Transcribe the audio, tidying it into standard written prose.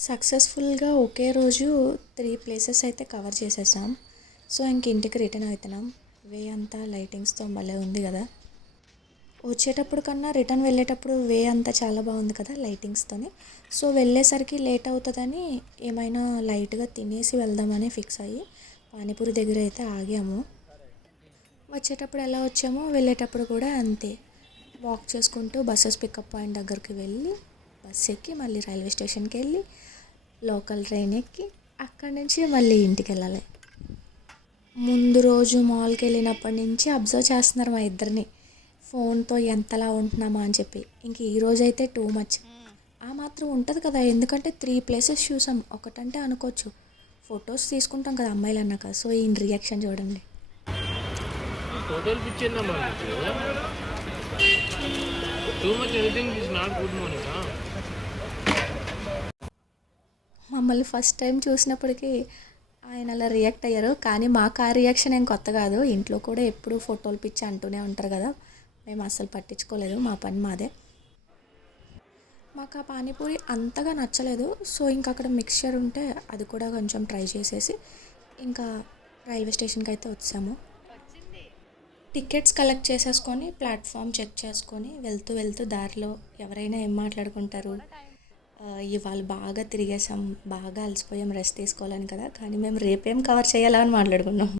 సక్సెస్ఫుల్‌గా ఒకే రోజు 3 ప్లేసెస్ అయితే కవర్ చేసేసాం. సో, ఇంక ఇంటికి రిటర్న్ అవుతున్నాం. వే అంతా లైటింగ్స్‌తో భలే ఉంది గదా! వచ్చేటప్పుడు కన్నా రిటర్న్ వెళ్ళేటప్పుడు వే అంతా చాలా బాగుంది కదా లైటింగ్స్‌తోని. సో, వెళ్ళేసరికి లేట్ అవుతదని ఏమైనా లైట్‌గా తినేసి వెళ్దామని ఫిక్స్ అయ్యి పానీపూరి దగ్గర అయితే ఆగాము. వచ్చేటప్పుడు ఎలా వచ్చామో వెళ్ళేటప్పుడు కూడా అంతే. వాక్ చేసుకుంటూ బసెస్ పికప్ పాయింట్ దగ్గరికి వెళ్ళి బస్ ఎక్కి మళ్ళీ రైల్వే స్టేషన్‌కి వెళ్ళి లోకల్ ట్రైన్ ఎక్కి అక్కడి నుంచి మళ్ళీ ఇంటికి వెళ్ళాలి. ముందు రోజు మాల్కి వెళ్ళినప్పటి నుంచి అబ్జర్వ్ చేస్తున్నారు మా ఇద్దరిని, ఫోన్తో ఎంతలా ఉంటున్నామా అని చెప్పి. ఇంక ఈరోజు అయితే టూ మచ్. ఆ మాత్రం ఉంటుంది కదా, ఎందుకంటే 3 ప్లేసెస్ చూసాం. ఒకటంటే అనుకోవచ్చు, ఫొటోస్ తీసుకుంటాం కదా అమ్మాయిలు అన్నాక. సో ఈయన రియాక్షన్ చూడండి. టోటల్ పిచ్చిందమ్మా మీకు. Too much anything is not good Monica. మమ్మల్ని ఫస్ట్ టైం చూసినప్పటికీ ఆయన అలా రియాక్ట్ అయ్యారు. కానీ మాకు ఆ రియాక్షన్ ఏం కొత్త కాదు. ఇంట్లో కూడా ఎప్పుడు ఫోటోలు పిచ్చి అంటూనే ఉంటారు కదా, మేము అస్సలు పట్టించుకోలేదు, మా పని మాదే. మాకు ఆ పానీపూరి అంతగా నచ్చలేదు. సో ఇంకా అక్కడ మిక్స్చర్ ఉంటే అది కూడా కొంచెం ట్రై చేసేసి ఇంకా రైల్వే స్టేషన్కి అయితే వచ్చాము. టికెట్స్ కలెక్ట్ చేసేసుకొని ప్లాట్ఫామ్ చెక్ చేసుకొని వెళ్తూ వెళ్తూ దారిలో ఎవరైనా ఏం మాట్లాడుకుంటారు, ఇవాళ బాగా తిరిగేసాం, బాగా అలసిపోయాం, రెస్ట్ తీసుకోవాలని కదా. కానీ మేము రేపేం కవర్ చేయాలా అని మాట్లాడుకున్నాం.